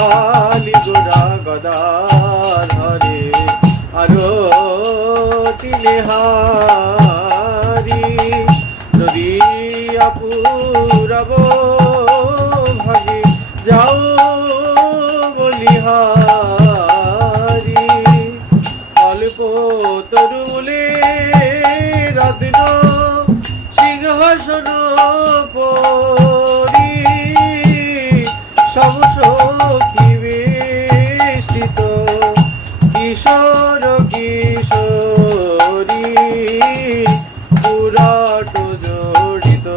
কালি গোরা গদাধরে আরও তিনে হারি। নদী আপুরাব ভাগে যাও বলিহারি অল্প তরুলে সিংহাসন কিশোর, কিশোরী, পুরাট জড়িত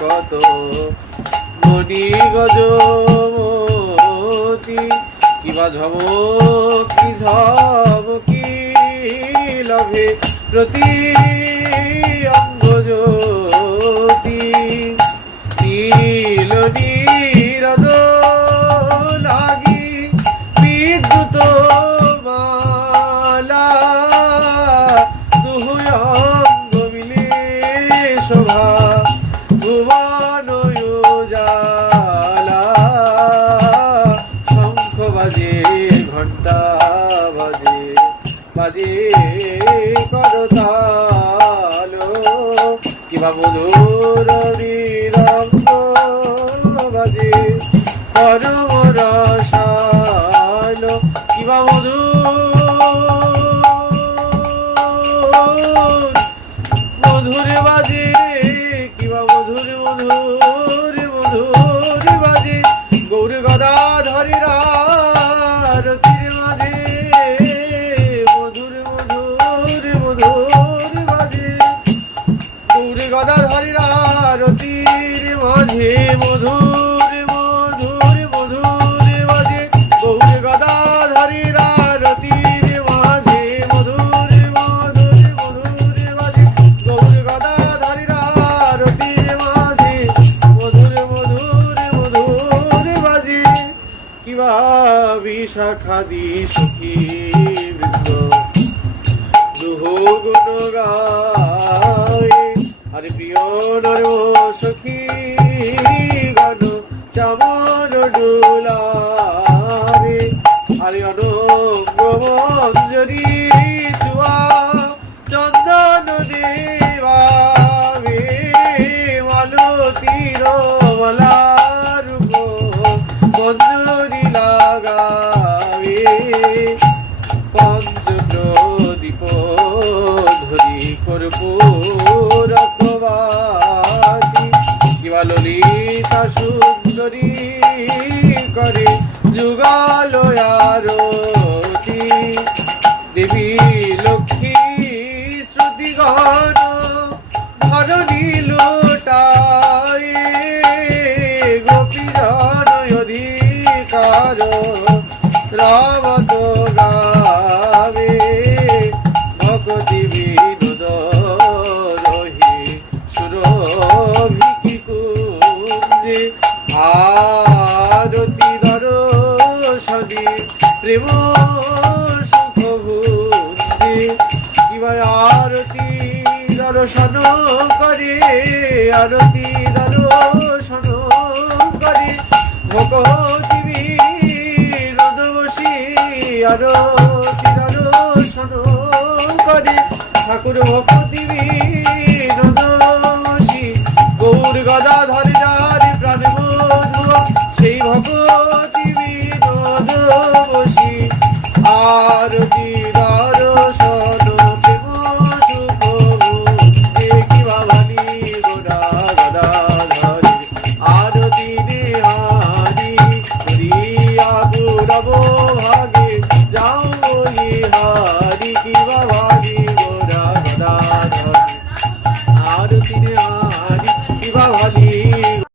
কত মণি গজমতি কিবা ঝমকি ঝমকি লভে প্রতি অঙ্গ জ্যোতি নীল কিবা মধুর নিরঙ্গ বাজে পরম কিবা মাঝে মধুরে মধুরে মধুরে বাজে গৌর গদা ধরি রতির মাঝে মধুরে মধুরে মধুরে বাজে গৌর গদা ধরি রতির মাঝে মধুরে মধুরে মধুরে বাজে কিবা বিশাখাদি সুখী বৃন্দ, দুহ গুণ গায়ে। আরে প্রিয় নর সখী। ডোলাবে আরে অনুগ্রমঞ্জরি চুয়া চন্দন দেবাবে মালতীর মলারূপ মঞ্জুরি লাগাবে। পঞ্চপ্রদীপ ধরি কর্পূরকবাতি কিবা ললিতা সুন্দরী করে যুগালয়ারতি দেবী লক্ষ্মী শ্রুতিগণ ধরণী লোটায়। গোপীজন অধিকার রামত প্রেম সুখ ভুঞ্জে কিবা আরতি দর্শন করে, আরতি দর্শন করে। ভগতি বিনোদ বসি আরতি দর্শন করে। ঠাকুর ভক্তি বিনোদ வாடி ஹாரி சிவவாடி